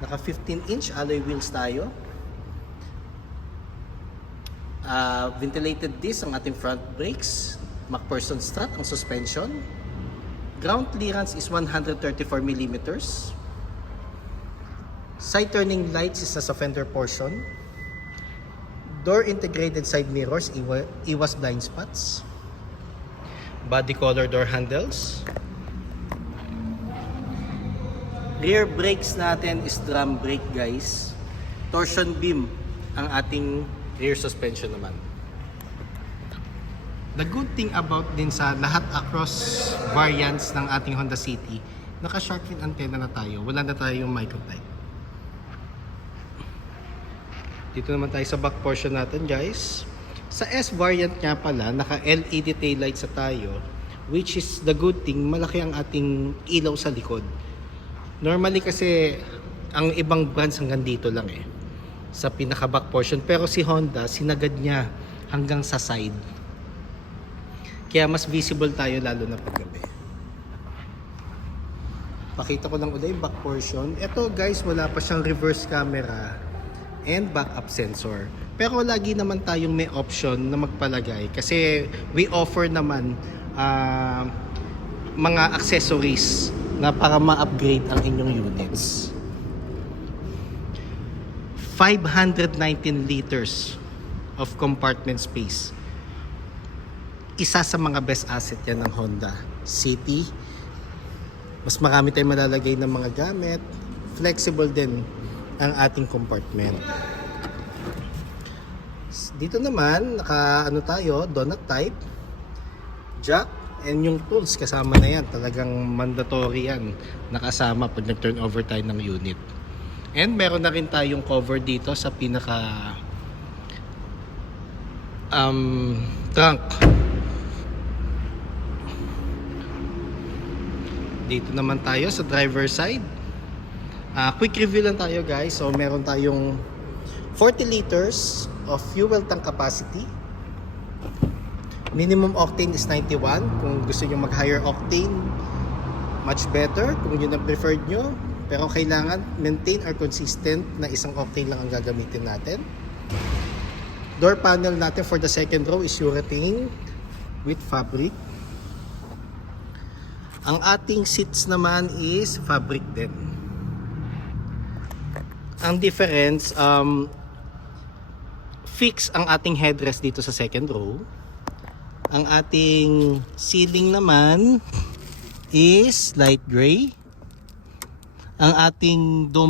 Naka 15-inch alloy wheels tayo. Ventilated disc ang ating front brakes. MacPherson strut ang suspension. Ground clearance is 134 mm. Side turning lights is sa fender portion. Door integrated side mirrors, iwas blind spots. Body color door handles. Rear brakes natin is drum brake guys. Torsion beam ang ating rear suspension naman. The good thing about din sa lahat across variants ng ating Honda City, naka shark fin antenna na tayo. Wala na tayong microtype. Dito naman tayo sa back portion natin guys. Sa S variant nga pala, naka LED tail lights sa tayo, which is the good thing, malaki ang ating ilaw sa likod. Normally kasi ang ibang brands hanggang dito lang sa pinaka back portion, pero si Honda sinagad niya hanggang sa side. Kaya mas visible tayo lalo na paggabi. Pakita ko lang ulit yung back portion. Ito guys, wala pa siyang reverse camera and backup sensor. Pero lagi naman tayong may option na magpalagay kasi we offer naman mga accessories na para ma-upgrade ang inyong units. 519 liters of compartment space. Isa sa mga best asset yan ng Honda City. Mas marami tayong malalagay ng mga gamit. Flexible din ang ating compartment. Dito naman, naka tayo, donut type, jack, and yung tools kasama na yan. Talagang mandatory yan. Nakasama pag nag-turn over tayo ng unit. And meron na rin tayong cover dito sa pinaka trunk. Dito naman tayo sa driver side. Quick review lang tayo guys. So meron tayong 40 liters of fuel tank capacity. Minimum octane is 91. Kung gusto nyo mag higher octane, much better kung yun ang preferred nyo. Pero kailangan maintain or consistent na isang octane lang ang gagamitin natin. Door panel natin for the second row is urethane with fabric. Ang ating seats naman is fabric din. Ang difference, fix ang ating headrest dito sa second row. Ang ating ceiling naman is light gray. Ang ating dome